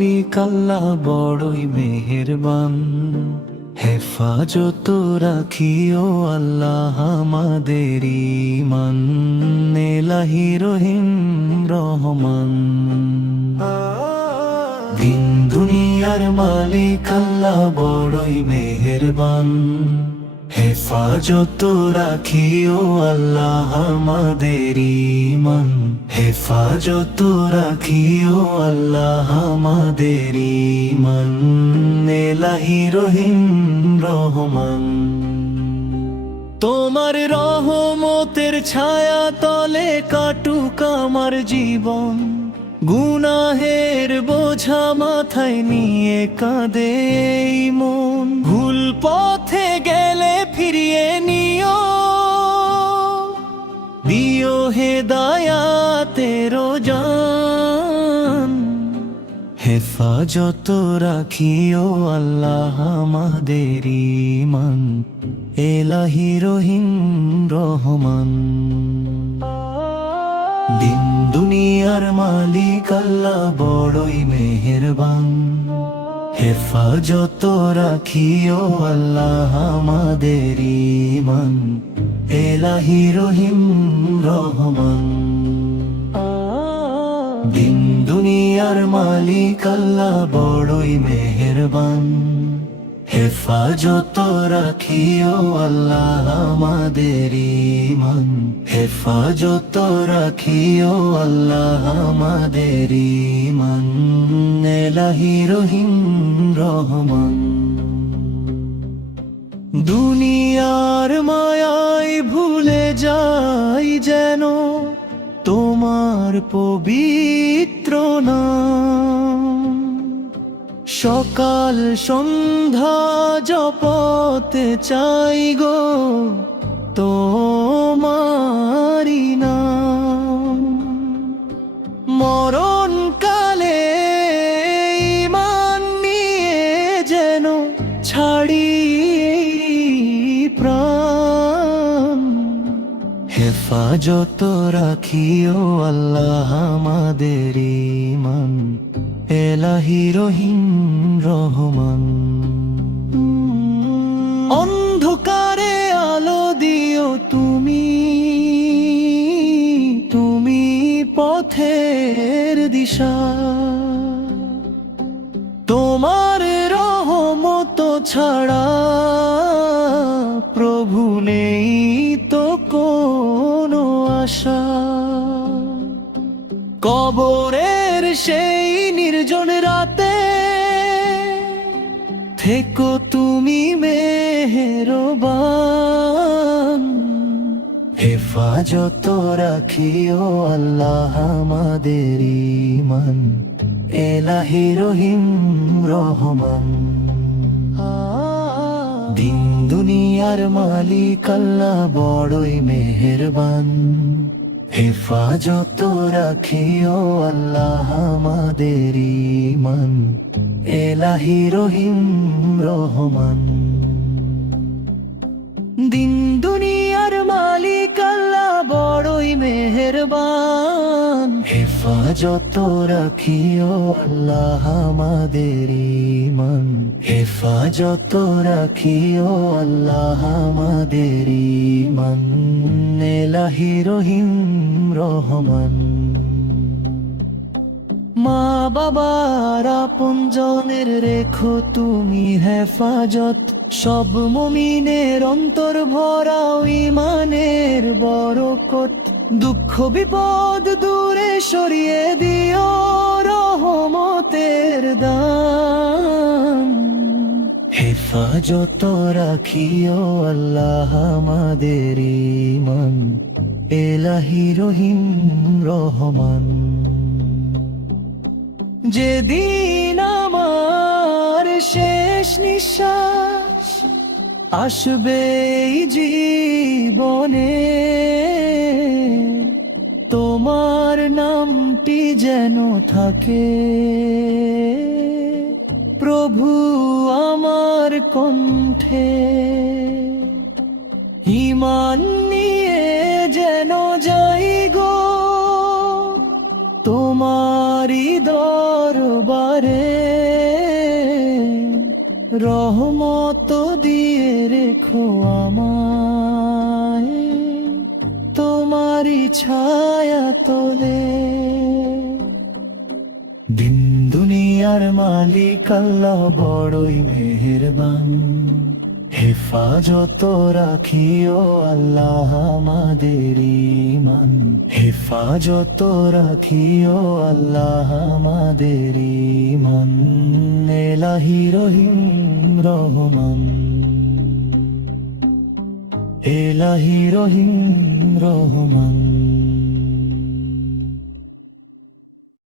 মালিক আল্লাহ বড়ই মেহেরবান, হেফাজত রাখিও আল্লাহ আমাদের ঈমান, এলাহি রহিম রহমান। দিন দুনিয়ার মালিক আল্লাহ বড়ই মেহেরবান, হেফাজত রাখিও আল্লাহ আমাদের ঈমান, হেফাজত রাখিও আল্লাহ আমাদের ঈমান, এলাহি রহিম রহমান। তোমার রহমতের ছায়া তলে কাটুক আমার জীবন, গুনাহের বোঝা মাথায় নিয়ে কাঁদে এই মন, ভুল পথে গেলে ফিরিয়ে নিও, দিও হেদায়াতের জান, হেফাজত রাখিও আল্লাহ আমাদের ঈমান, এলাহি রহিম রহমান। দিন দুনিয়ার মালিক আল্লাহ বড়ই মেহেরবান, হেফাজত রাখিও আল্লাহ আমাদের ঈমান, এলাহি রহিম রহমান। দিন দুনিয়ার মালিক আল্লাহ বড়ই মেহেরবান, হেফাজত রাখিও আল্লাহ আমাদের ঈমান, হেফাজত রাখিও আল্লাহ আমাদের ঈমান, এলাহি রহিম রহমান। দুনিয়ার মায়ায় ভুলে যাই যেন তোমার পবিত্র নাম, সকাল সন্ধ্যা জপতে চাই গো তোমারি নাম, মরণ কালে ঈমান নিয়ে যেন ছাড়ি প্রাণ, হেফাজত রাখিও আল্লাহ আমাদের ঈমান, এলাহি রহিম রহমান। অন্ধকারে আলো দিও তুমি, তুমি পথের দিশা, তোমার রহমত ছাড়া প্রভু নেই তো কোনো আশা, কবরের সেই নির্জন রাতে থেকো তুমি মেহেরবান, হেফাজত রাখিও আল্লাহ আমাদের ঈমান, এলাহি রহিম রহমান। দিন দুনিয়ার মালিক আল্লাহ বড়ই মেহেরবান, হেফাজত রাখিও আল্লাহ আমাদের ঈমান, এলাহি রহিম রহমান। দিন দুনিয়ার মালিক আল্লাহ বড়ই মেহেরবান, হেফাজত রাখিও আল্লাহ আমাদের ঈমান, হেফাজত রাখিও আল্লাহ আমাদের ঈমান, এলাহি রহিম রহমান। মা বাবার আপনজনের রেখো তুমি হেফাজত, সব মুমিনের অন্তর ভরাও ঈমানের বরকত, দুঃখ বিপদ দূরে সরিয়ে দিও রহমতের দান, হেফাজত রাখিও আল্লাহ আমাদের ঈমান, এলাহি রহিম রহমান। যেদিন আমার শেষ নিঃশ্বাস আসবে এই জীবনে, তোমার নামটি যেন থাকে প্রভু আমার কণ্ঠে, ঈমান নিয়ে যেন যাই গো তোমারি দরবারে, আমায় তোমারই ছায়া তোলে। দিন দুনিয়ার মালিক আল্লাহ বড়ই মেহেরবান, হেফাজত রাখিও আল্লাহ আমাদের ঈমান, হেফাজত রাখিও আল্লাহ আমাদের ঈমান। এলাহি রহিম রহমান, এলাহি রহিম রহমান।